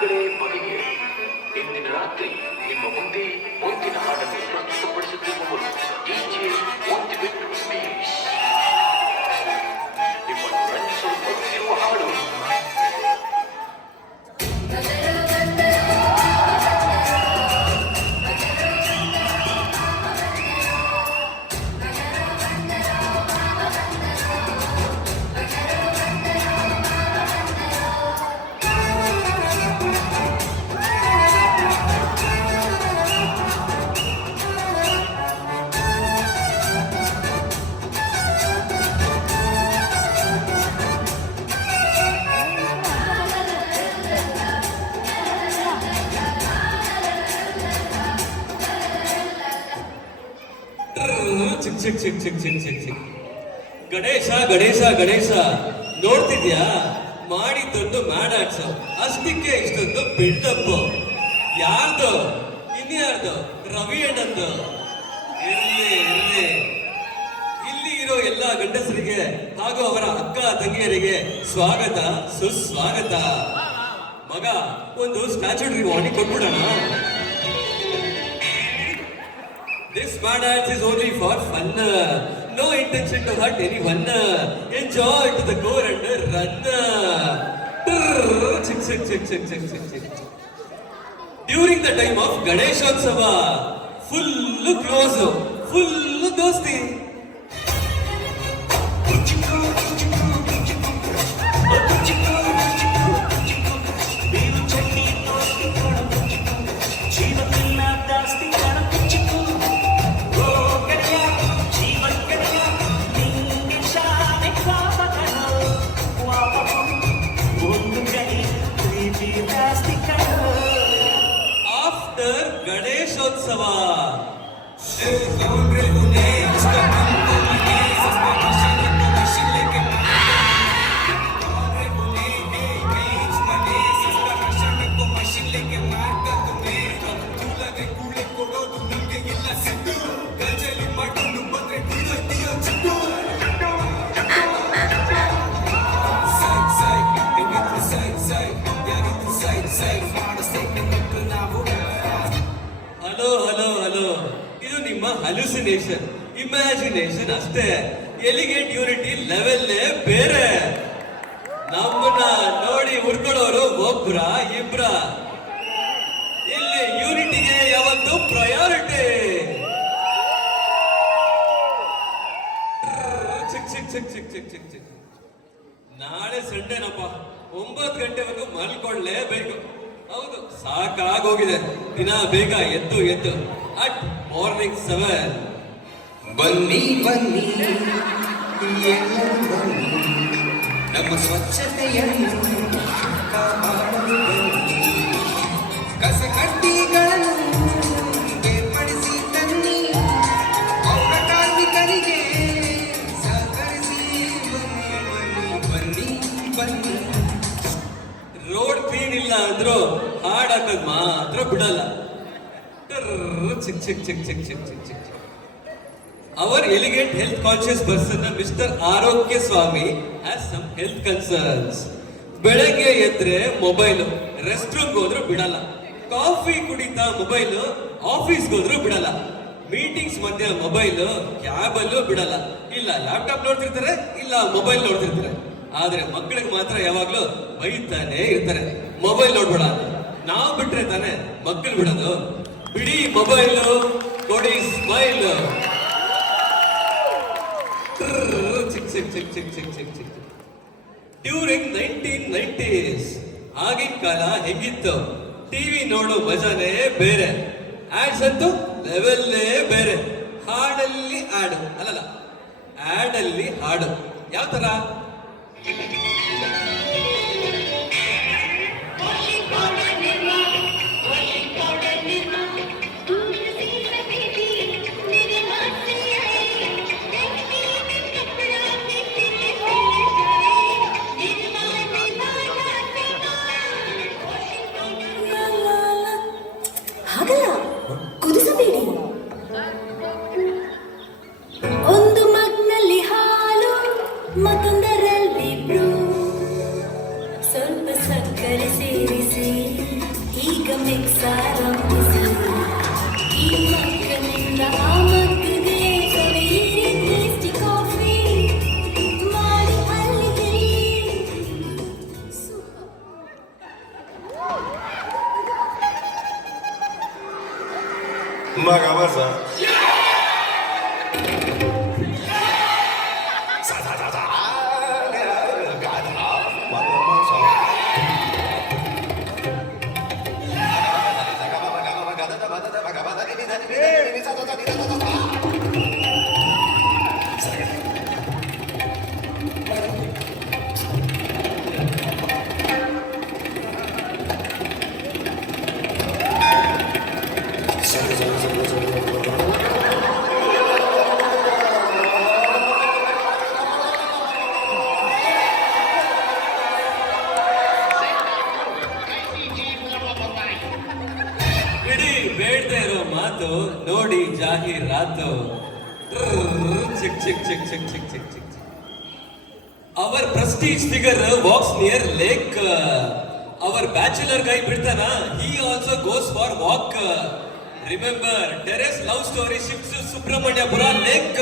ಕಡೆ ಬಗೆಗೆ ಇಂದಿನ ರಾತ್ರಿ ನಿಮ್ಮ ಮುಂದೆ ಮುಂದಿನ ಹಾಡನ್ನು ಪ್ರಸ್ತುತಪಡಿಸುತ್ತಿರುವವರು ಡಿಜೆ ಒಂದಿಬಿಟ್ಟು ಉಮೇಶ್. ನಿಮ್ಮನ್ನು ರಂಜಿಸಲು ಬರುತ್ತಿರುವ ಹಾಡು ಚಿಕ್ ಚಿಕ್ ಚಿಕ್ ಚಿಕ್ ಚಿಕ್ ಚಿಕ್ ಚಿಕ್ ಗಣೇಶ ಗಣೇಶ ಗಣೇಶ ನೋಡ್ತಿದ್ಯಾ, ಮಾಡಿದ್ದೊಂದು ಮ್ಯಾಡಾಟ್ಸು, ಅಷ್ಟಕ್ಕೆ ಇಷ್ಟೊಂದು ಬಿಲ್ಡಪ್. ಯಾರ್ದು? ಇನ್ಯಾರ್ದು? ರವಿ ಅಣ್ಣಂದು. ಇರ್ಲಿ ಇರ್ಲಿ, ಇಲ್ಲಿ ಇರೋ ಎಲ್ಲ ಗಂಡಸರಿಗೆ ಹಾಗೂ ಅವರ ಅಕ್ಕ ತಂಗಿಯರಿಗೆ ಸ್ವಾಗತ ಸುಸ್ವಾಗತ. ಮಗ, ಒಂದು ಸ್ಟ್ಯಾಚ್ಯೂಟರಿ ವಾರ್ನಿಂಗ್ ಕೊಟ್ಬಿಡೋಣ. This bad dance is only for fun. No intention to hurt anyone. Enjoy to the core and run. Chick, chick, chick, chick, chick, chick, chick. During the time of Ganeshotsava, full close, full dosti. After Ganeshotsava, hello, ಇದು ನಿಮ್ಮ ಹಲ್ಯೂಸಿನೇಷನ್, imagination ಅಷ್ಟೇ. Elegant unity ಲೆವೆಲ್ಲೇ ಬೇರೆ. ನಮ್ಮನ್ನ ನೋಡಿ ಹುಡ್ಕೊಳ್ಳೋರು ಒಬ್ರ ಇಬ್ರ. ಇಲ್ಲಿ ಯೂನಿಟಿಗೆ ಯಾವತ್ತು ಪ್ರಯಾರಿಟಿ. ಚಿಕ್ ಚಿಕ್ ಚಿಕ್ ಚಿಕ್ ಚಿಕ್ ಚಿಕ್ ಚಿಕ್. ನಾಳೆ ಸಂಡೇನಪ್ಪ, 9 ಗಂಟೆವರೆಗೂ ಮಲ್ಕೊಳ್ಳೇಬೇಕು. ಹೌದು, ಸಾಕಾಗೋಗಿದೆ. ದಿನ ಬೇಗ ಎದ್ದು ಎದ್ದು ಅಟ್ ಮಾರ್ನಿಂಗ್ 7. ಬನ್ನಿ ಬನ್ನಿ ಎಲ್ಲರೂ ಬನ್ನಿ, ನಮ್ಮ ಸ್ವಚ್ಛತೆಯನ್ನು ಕಾಪಾಡಲು ಬನ್ನಿ. ಕಸ ಕಡ್ಡಿಗಳನ್ನು ಬೇರ್ಪಡಿಸಿ ತನ್ನಿ, ಅವರ ಕಾರ್ಮಿಕರಿಗೆ ಸಹಕರಿಸಿ. ಬನ್ನಿ ಬನ್ನಿ ಬನ್ನಿ. ರೋಡ್ ಕ್ಲೀನ್ ಇಲ್ಲ ಅಂದ್ರು ಹಾಡ್ ಹಾಕೋದ್ ಮಾತ್ರ ಬಿಡಲ್ಲ. ಚಿಕ್ ಚಿಕ್ ಚಿಕ್ ಚಿಕ್ ಚಿಕ್ ಚಿಕ್ ಚಿಕ್. Our elegant health conscious person mister Arogya Swamy has some health concerns. ಬೆಳಗ್ಗೆ ಎದ್ರೆ ಮೊಬೈಲ್, ರೆಸ್ಟ್ ರೂಮ್ ಹೋದ್ರು ಬಿಡಲ್ಲ. ಕಾಫಿ ಕುಡಿತಾ ಮೊಬೈಲ್, ಆಫೀಸ್ಗೆ ಹೋದ್ರು ಬಿಡಲ್ಲ. ಮೀಟಿಂಗ್ಸ್ ಮಧ್ಯ ಮೊಬೈಲ್, ಕ್ಯಾಬಲ್ಲೂ ಬಿಡಲ್ಲ. ಇಲ್ಲ ಲ್ಯಾಪ್ಟಾಪ್ ನೋಡ್ತಿರ್ತಾರೆ, ಇಲ್ಲ ಮೊಬೈಲ್ ನೋಡ್ತಿರ್ತಾರೆ. ಆದ್ರೆ ಮಕ್ಕಳಿಗೆ ಮಾತ್ರ ಯಾವಾಗ್ಲೂ ಬೈತಾನೆ ಇರ್ತಾರೆ, ಮೊಬೈಲ್ ನೋಡ್ಬೇಡ. ನಾವ್ ಬಿಟ್ರೆ ತಾನೆ ಮಕ್ಕಳು ಬಿಡೋದು. ಬಿಡಿ ಮೊಬೈಲ್, ಕೊಡಿ ಸ್ಮೈಲ್. ಚಿಕ್ ಚಿಕ್ ಚಿಕ್ ಚಿಕ್ ಚಿಕ್ ಚಿಕ್ ಚಿಕ್. ಡ್ಯೂರಿಂಗ್ 1990s ಆಗಿನ ಕಾಲ ಹೆಂಗಿತ್ತು? ಟಿವಿ ನೋಡೋ ಮಜಾನೇ ಬೇರೆ, ಆಡ್ಸ್ ಅಂತೂ ಲೆವೆಲ್ಲೇ ಬೇರೆ. ಹಾಡಲ್ಲಿ ಆಡು ಅಲ್ಲಲ್ಲ, ಆಡಲ್ಲಿ ಹಾಡು. ಯಾವ ತರ? ಮತ್ತೊಂದರಲ್ಲಿ ಬ್ರೂ ಸ್ವಲ್ಪ ಸಕ್ಕರೆ ಸೇರಿಸಿ ಮಿಕ್ಸಾರಂಭಿಸು ಈ ಮಕ್ಕಳಿಂದ ಆ ಮಕ್ಕಳಿಗೆ ಸವಿಯಿರಿ ಟೇಸ್ಟಿ ಕಾಫಿ ಮಾಡಿ ಅಲ್ಲಿದೆ Magabasa. ಬಿಡಿ ಬೇಡದೆ ಇರೋ ಮಾತು ನೋಡಿ ಜಾಹೀರಾತು ಚಿಕ್ ಚಿಕ್ ಚಿಕ್ ಚಿಕ್ ಚಿಕ್ ಚಿಕ್ ಚಿಕ್ our prestige figure walks near lake our bachelor guy ಬಿಡ್ತಾನ he also goes for walk remember terrace love story shifts Subramanyapura lake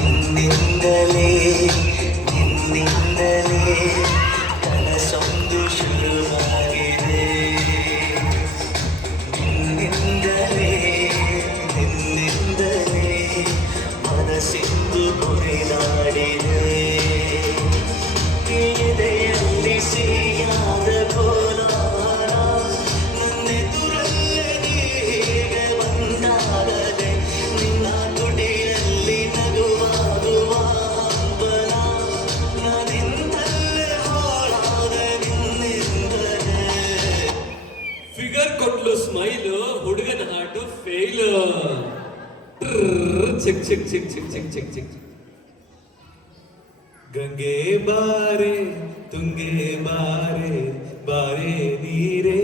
ನಿನ್ನಿಂದಲೇ ನಿನ್ನಿಂದಲೇ ಕನಸೊಂದು ಶುರುವಾಗಿದೆ ನಿನ್ನಿಂದಲೇ ನಿನ್ನಿಂದಲೇ ಮನಸ್ಸಿಂದು ಕುಣಿದಾಡಿದೆ ಎದೆಯಲ್ಲಿ ಸಿಹಿಯಾದ ಕೋಲಾರ ನನ್ನೆದುರಲ್ಲೇ ನೀಗೆ ಬಂದಾಗಲೇ ನಿನ್ನ ತುಟಿಯಲ್ಲಿ ನಗುವಾಗುವ ಹಂಬಲ ನಾನಿಂದಲೇ ಹಾಳಾದ ನಿನ್ನಿಂದಲೇ ಫಿಗರ್ ಕೊಟ್ಲು ಸ್ಮೈಲ್ ಹುಡುಗನ ಹಾಟು ಫೇಲ್ ಚಿಕ್ ಚಿಕ್ ಚಿಕ್ ಚಿಕ್ ಚಿಕ್ ಚಿಕ್ ಚಿಕ್ ಗಂಗೆ ಬಾರೆ ತುಂಗೆ ಬಾರೆ ಬಾರೆ ನೀರೇ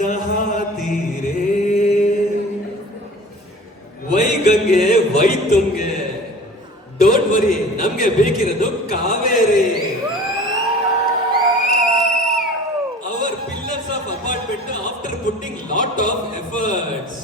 ದಹ ತೀರೇ ವೈ ಗಂಗೆ ವೈ ತುಂಗೆ ಡೋಂಟ್ ವರಿ ನಮ್ಗೆ ಬೇಕಿರೋದು Kaveri our pillars of apartment after putting lot of efforts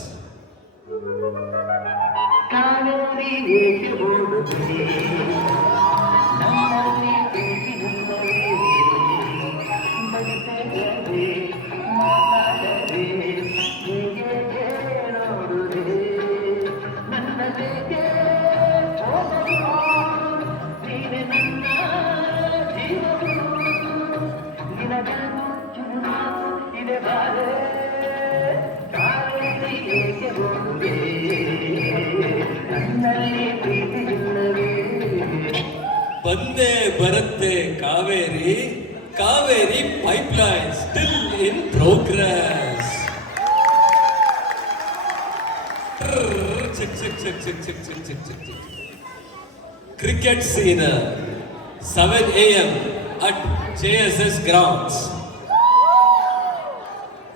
ಬಂದೇ ಬರುತ್ತೆ Kaveri Kaveri pipeline still in progress cricket scene 7 AM at JSS grounds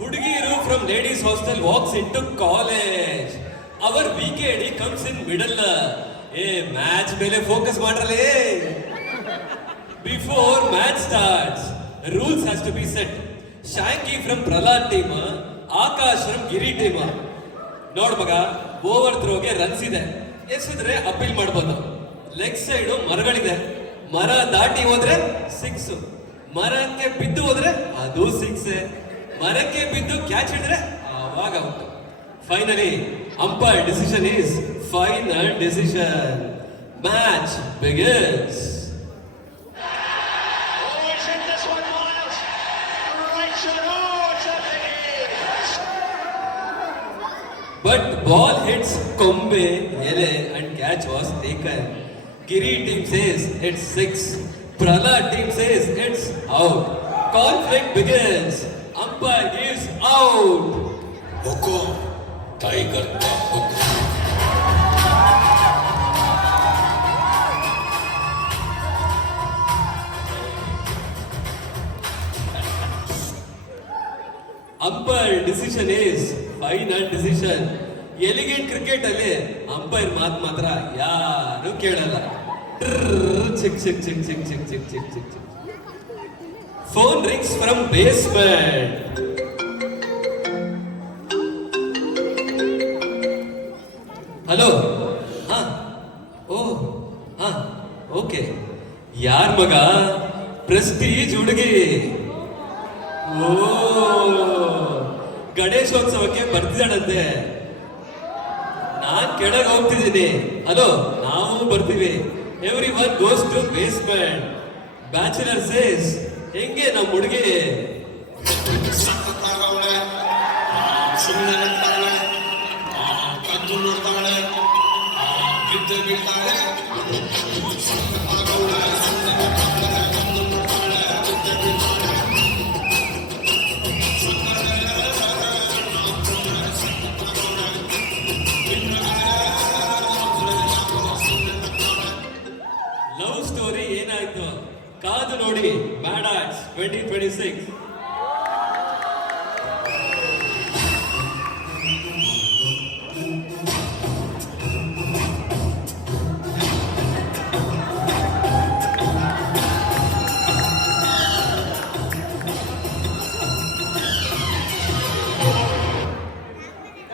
ಹುಡುಗಿರು from ladies hostel walks into college our wicked comes in middle ಏ match ಮೇಲೆ focus ಮಾಡ್ರಲೇ before match starts rules has to be set Shanky from Prahlad team Akash from Giri team ನೋಡ್ ಮಗ over ಥ್ರೋಗೆ runs ಇದೆ ಎಸಿದ್ರೆ appeal ಮಾಡ್ಬೋದು leg side ಮರಗಳಿದೆ ಮರ ದಾಟಿ ಹೋದ್ರೆ 6 ಮರಕ್ಕೆ ಬಿದ್ದು ಹೋದ್ರೆ ಅದು 6 ಮರಕ್ಕೆ ಬಿದ್ದು ಕ್ಯಾಚ್ ಹಿಡಿದ್ರೆ ಆವಾಗ out finally umpire decision is final decision match begins But ball hits Kombe, Ele and catch was taken. Giri team says it's 6. Prahlad team says it's out. Conflict begins. Umpire gives out. ಹುಕು tiger का ಹುಕು Umpire decision is final decision. ಎಲಿಗೇಟ್ cricket ಅಲ್ಲಿ umpire ಮಾತ್ರ ಯಾರು ಕೇಳಲ್ಲ ಚಿಕ್ ಚಿಕ್ ಚಿಕ್ ಚಿಕ್ ಚಿಕ್ ಚಿಕ್ ಚಿಕ್ ಚಿಕ್ ಚಿಕ್ phone rings from basement. Hello. ಹಾ. ಓ. ಹಾ. ಓಕೆ. ಯಾರ್ ಮಗ? ಪ್ರೆಸ್ಟೀಜ್ ಹುಡುಗಿ. ಓ, ಗಣೇಶೋತ್ಸವಕ್ಕೆ ಬರ್ತಿದ್ದಾಳಂತೆ. ನಾನ್ ಕೆಳಗೆ ಹೋಗ್ತಿದ್ದೀನಿ. ಹಲೋ, ನಾವು ಬರ್ತೀವಿ. Everyone goes to basement. Bachelor says ಹೆಂಗೆ ನಮ್ಮ ಹುಡುಗಿ? ಸಕ್ಕತ್ತಾಗವಳೆ, ಸುಮ್ಮನೆ ನಗ್ತಾಳೆ, ಕದ್ದು ನೋಡ್ತಾಳೆ, ಬಿದ್ದು ಬೀಳ್ತಾಳೆ. ಸಕ್ಕತ್ತಾಗವಳೆ, ಸುಮ್ಮನೆ ನಗ್ತಾಳೆ, ಕದ್ದು ನೋಡ್ತಾಳೆ, ಬಿದ್ದು ಬೀಳ್ತಾಳೆ. ಲವ್ ಸ್ಟೋರಿ ಏನಾಯ್ತು ಕಾದು ನೋಡಿ. ಬ್ಯಾಡ್ ಆರ್ಟ್ಸ್ 2026.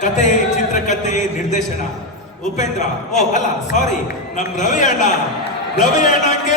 ಕತೆ, ಚಿತ್ರಕಥೆ, ನಿರ್ದೇಶನ ಉಪೇಂದ್ರ. ಓ ಅಲ್ಲ, ಸಾರಿ, ನಮ್ ರವಿ ಅಣ್ಣ. ರವಿ ಅಣ್ಣಂಗೆ